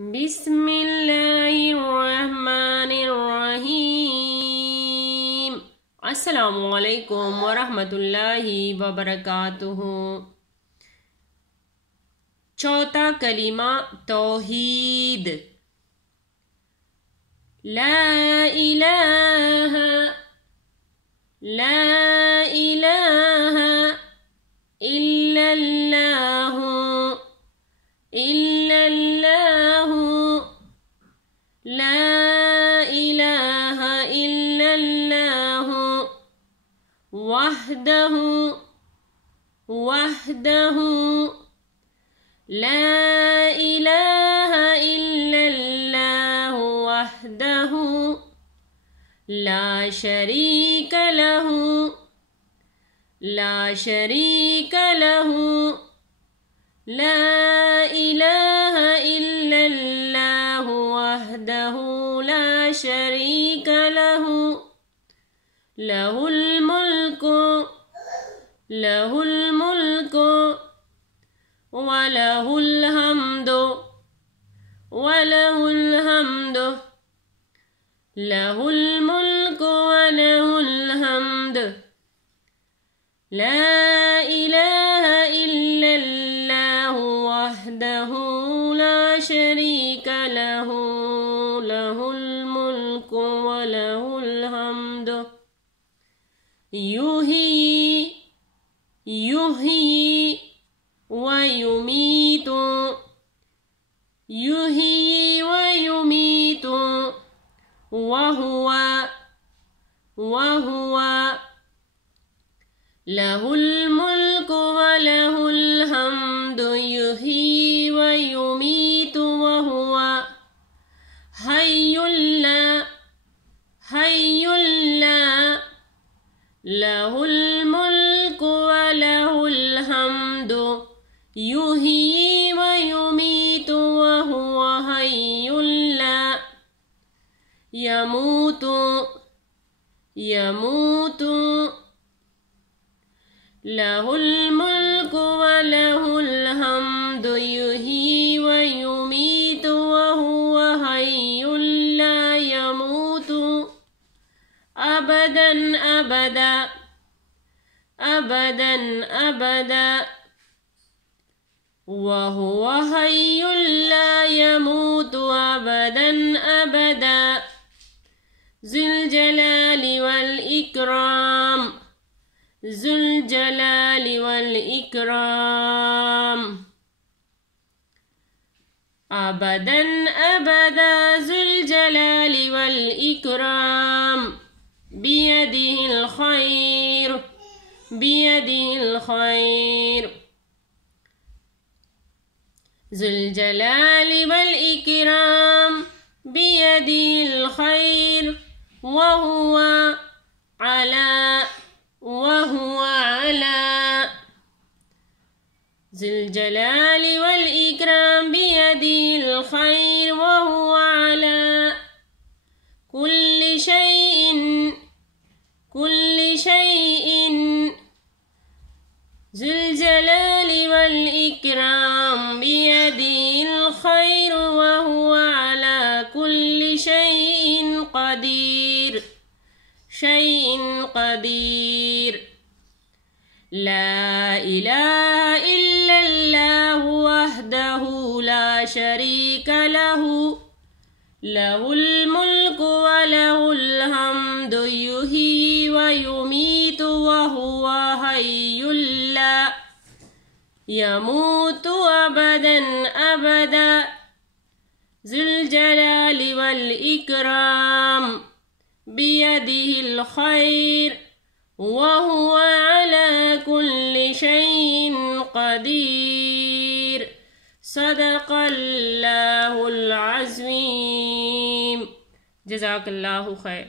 बिस्मिल्लाहिर्रहमानिर्रहीम। अस्सलामुअलैकुम वरहमतुल्लाहि वबरकातुहू। चौथा कलीमा तौहीद। ला इलाहा इल्लल्लाहु ला इलाहा इल्लल्लाहु वहदहु ला इलाहा इल्लल्लाहु वहदहु ला शरीक लहु ला इलाहा इल्लल्लाहु वहदहु ला शरीक लहु लहुल मुल्कु वलहुल हम्दु लहुल मुल्कु वलहुल हम्द। ला इलाहा इल्लल्लाहु वहदहु ला शरीक लहु लहुल मुल्कु वलहुल हम्द। युही व युमीतु वहुवा लहुल मुल्कु वलहुल हम्दु। युही व युमीतु वहुवा हय्युल ला लहुल मुल्कु वलहुल हम्दु। युही व युमीतु वहुवा हय्युल ला यमूतु लहुल मुल्कु वलहुल हम्दु। युही व युमीतु वहुवा हय्युल ला यमूतु अबदन अबदा वहुवा हय्युल ला यमूतु अबदन अबदा। ज़ुल जलालि वल इकराम अबदन अबदा ज़ुल जलालि वल इकराम। बियदिहिल खैर ज़ुल जलालि वल इकराम बियदिहिल खैर वहुवा अला ज़ुल जलालि वल इकराम बियदिहिल खैर वहुवा अला कुल्लि शैइन ज़ुल जलालि वल इकराम बियदिहिल खैर वहुवा अला कुल्लि शैइन क़दीर। ला इलाहा इल्लल्लाहु वहदहु ला शरीक लहु लहुल मुल्कु वलहुल हम्दु। युही व युमीतु वहुवा हय्युल ला यमूतु अबदन अबदा। ज़ुल जलालि वल इकराम बियदिहिल खैर वहुवा अला कुल्लि शैइन क़दीर। सदक़ल्लाहुल अज़ीम। जज़ाकल्लाहु खैर।